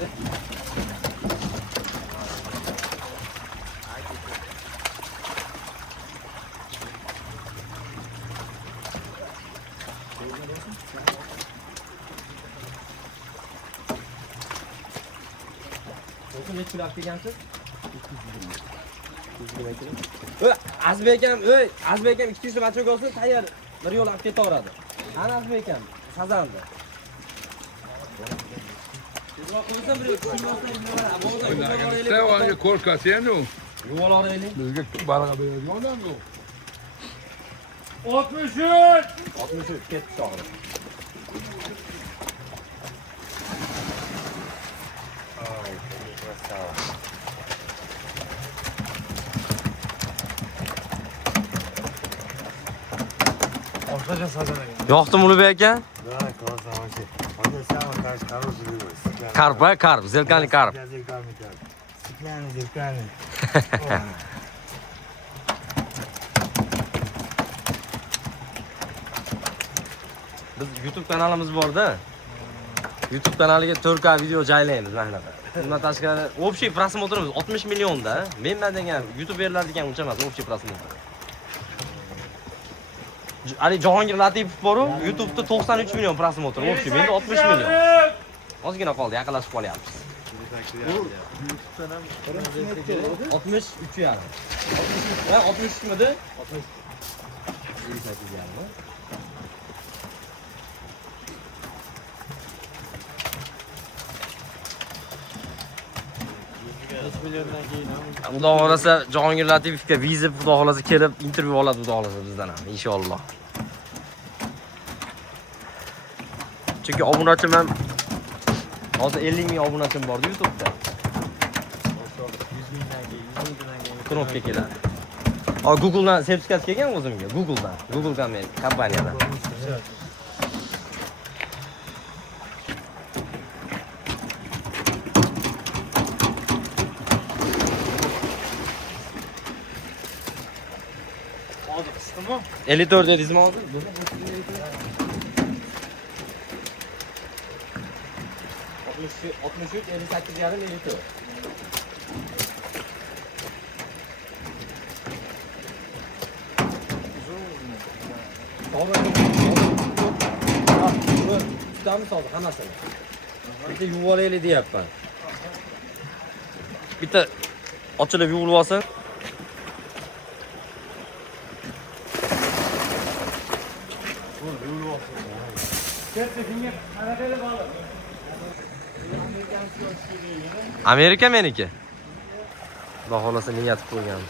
keladi. Olsun ne kilo degansiz? 220 kilo. Azbek akam 200 kilo machok olsun, tayyor bir yo'l olib ketaveradi. Ana Azbek akam sazandi. Sen korkası ya ne o? Yuvalar eğilin. Bizge balaga beradigan odam yo'q. 63 ketdi sog'liq. Yoqdimi Ulug'bek aka? Да, классно вообще. Он же самый, конечно, хороший рыба. Karp, karp, zerkali karp. Зеркальный карп. Стеклянный, зеркальный. Biz YouTube kanalimiz bor-da. YouTube kanaliga 4K video joylaymiz mana shunaqa. Bundan tashqari общий просмотрimiz 60 millionda. Men degan YouTube beriladigan uncha emas, общий просмотр. Ali Jahongir Latipov bor-ku, YouTube'da 93 million просмотр, общий, menda 60 million. Ozgina qoldi, yaqinlashib qolyapmiz. 63 yarim. Ha, 63 midi? 60. 28 yarim. Xudo xolasa Jahongir Latipovga viza xudo xolasa kelib intervyu oladi xudo xolasa bizdan ham inshaalloh. Chunki obunachim ham hozir 50 ming obunachim bor YouTube'da. 100 mingdan keyin knopka keladi. Google'dan sertifikat kelgan o'zimga, Google'dan men kompaniyadan. Hozir qisdimi? 54 dedingizmi hozir? 63, 58 yarim 54. Tutamiz hozir hammasini. Bitta yuvib olaylik deyapman. Bitta ochilib yuvilib olsin. Amerika meniki. Xudo xolasa niyat qo'ygan.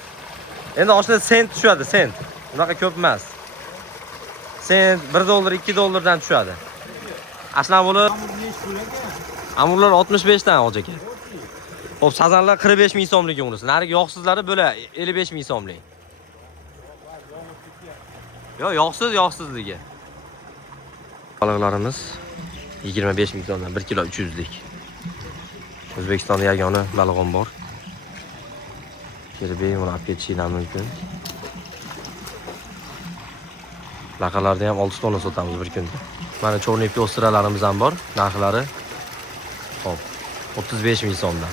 Endi oshna sent tushadi, sent. Unaqa ko'p emas. Sent $1, $2 dan tushadi. Ashna bo'lib amurlar 65 dan hoji aka. Xo'p, sazanlar 45 ming so'mlik unisi. Narigi yog'sizlari bo'la 55 ming so'mlik. Yo'q, yog'sizligi. Baliqlarimiz 25 ming so'mdan 1 kilo 300 lik. O'zbekistonda yagona balig'im bor. Kelib bemalol olib ketishingiz mumkin. Laqalarni ham 6 tonna sotamiz bir kunda. Mana cho'rniy pyostralarimiz ham bor, narxlari. Xo'p, 35 ming so'mdan.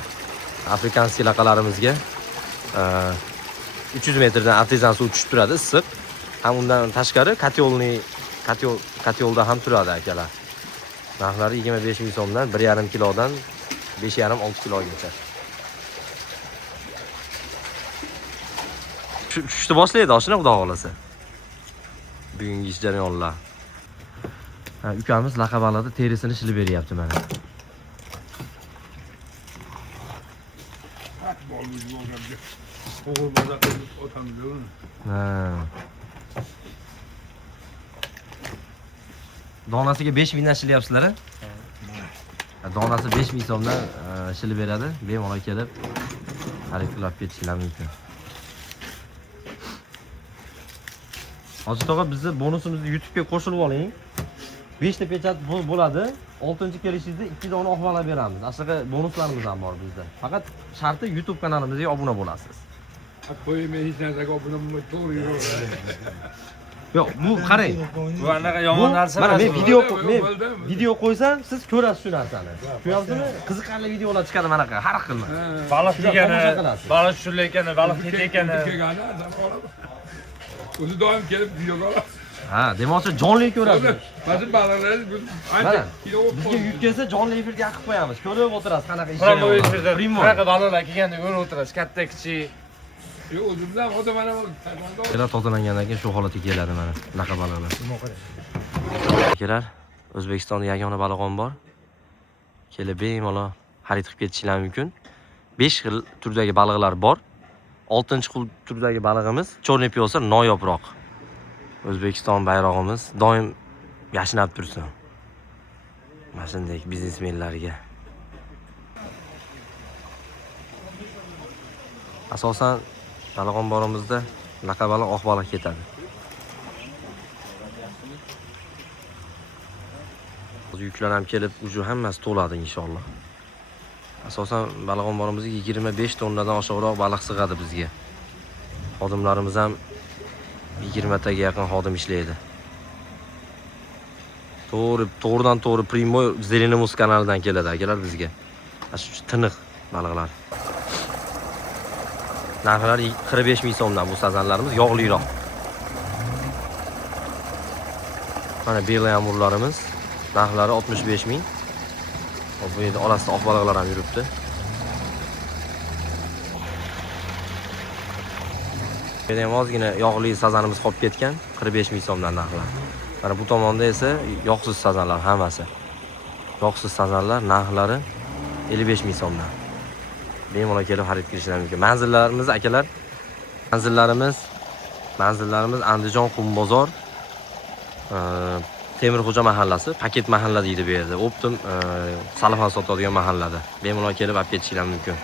Afrikanskiy laqalarimizga 300 metrdan artezan suv tushib turadi, issiq. Ham undan tashqari katyolda ham turadi akalar. Narxlari 25 ming so'mdan 1,5 kilodan 5,5-6 kilogacha. Tushdi boshlaydi oshna xudo xolasa. Bugungi ish jarayonlar. Ukamiz laqabalarda terisini shilib beryapti mana. Donasiga 5 mingdan shilyapsizlar a? Donasi 5 ming so'mdan shilib beradi. Bemalol kelib xarid qilib ketishingiz mumkin. Hozir tog'a bizni bonusimizni YouTube'ga qo'shilib oling. 5 ta pechat bo'ladi. 6-kelishingizda 2 dona oqmalab beramiz. Aslida bonuslarimiz ham bor bizda. Faqat sharti YouTube kanalimizga obuna bo'lasiz. Qo'yim hech narsaga obuna bo'lmay to'g'ri yuraveradi. Yo'q, bu qarang. Bu anaqa yomon narsa Mana emas. men Bo'ldi. video qo'ysam, siz ko'rasiz shu narsani. Tushunyapsizmi? Qiziqarli videolar chiqadi manaqa, har xil. Baliq Shunday yegani, tomosha qilasiz. baliq tushirilayotgani, baliq ketayotgani. Kelgani adam oladi. O'zi doim kelib video oladi. Ha, demoqchi jonli ko'rasiz. Mana baliqlar biz Mana ancha kilo bizga yuk kelsa jonli efirga yoqib qo'yamiz. Ko'rib o'tirasiz qanaqa ish. Primo efirda Primo. qanaqa baliqlar kelganda ko'rib o'tirasiz, katta kichik. Yo'q, o'zimdan odam mana taekvondo. Kelar tozalangandan keyin shu holatga keladi mana bunaqa baliqlar. Kelar O'zbekistonda yagona baliqon bor. Kelib bemalol xarid qilib ketishingiz mumkin. 5 xil turdagi baliqlar bor. 6-xil turdagi balig'imiz chorniy piyosir noyoproq. O'zbekiston bayrog'imiz doim yashnab tursin. Mana shunday biznesmenlarga. Asosan baliqon borimizda laqa baliq, oq baliq ketadi. Yuklar ham kelib, uju hammasi to'ladi inshaalloh. Asosan baliqon borimizga 25 tonnadan oshiqroq baliq sig'adi bizga. Xodimlarimiz ham 20 taga yaqin xodim ishlaydi. To'g'ridan to'g'ri Primo Zelenemus kanalidan keladi akalar bizga. Shu tiniq baliqlar. Narxlari 45 ming so'mdan bu sazanlarimiz yog'liroq. Mana bela yamurlarimiz narxlari 65 ming. Bu yerda orasida oq baliqlar ham yuribdi. Bu yerda ham ozgina yog'li sazanimiz qolib ketgan, 45 ming so'mdan narxlari. Mana bu tomonda esa yog'siz sazanlar hammasi. Yog'siz sazanlar narxlari 55 ming so'mdan. Bemalol kelib xarid qilishingiz mumkin. Manzillarimiz akalar, manzillarimiz Andijon Qumbozor, Temirxo'ja mahallasi, paket mahalla deydi bu yerda. Optim salafan sotadigan mahallada. Bemalol kelib olib ketishingiz mumkin.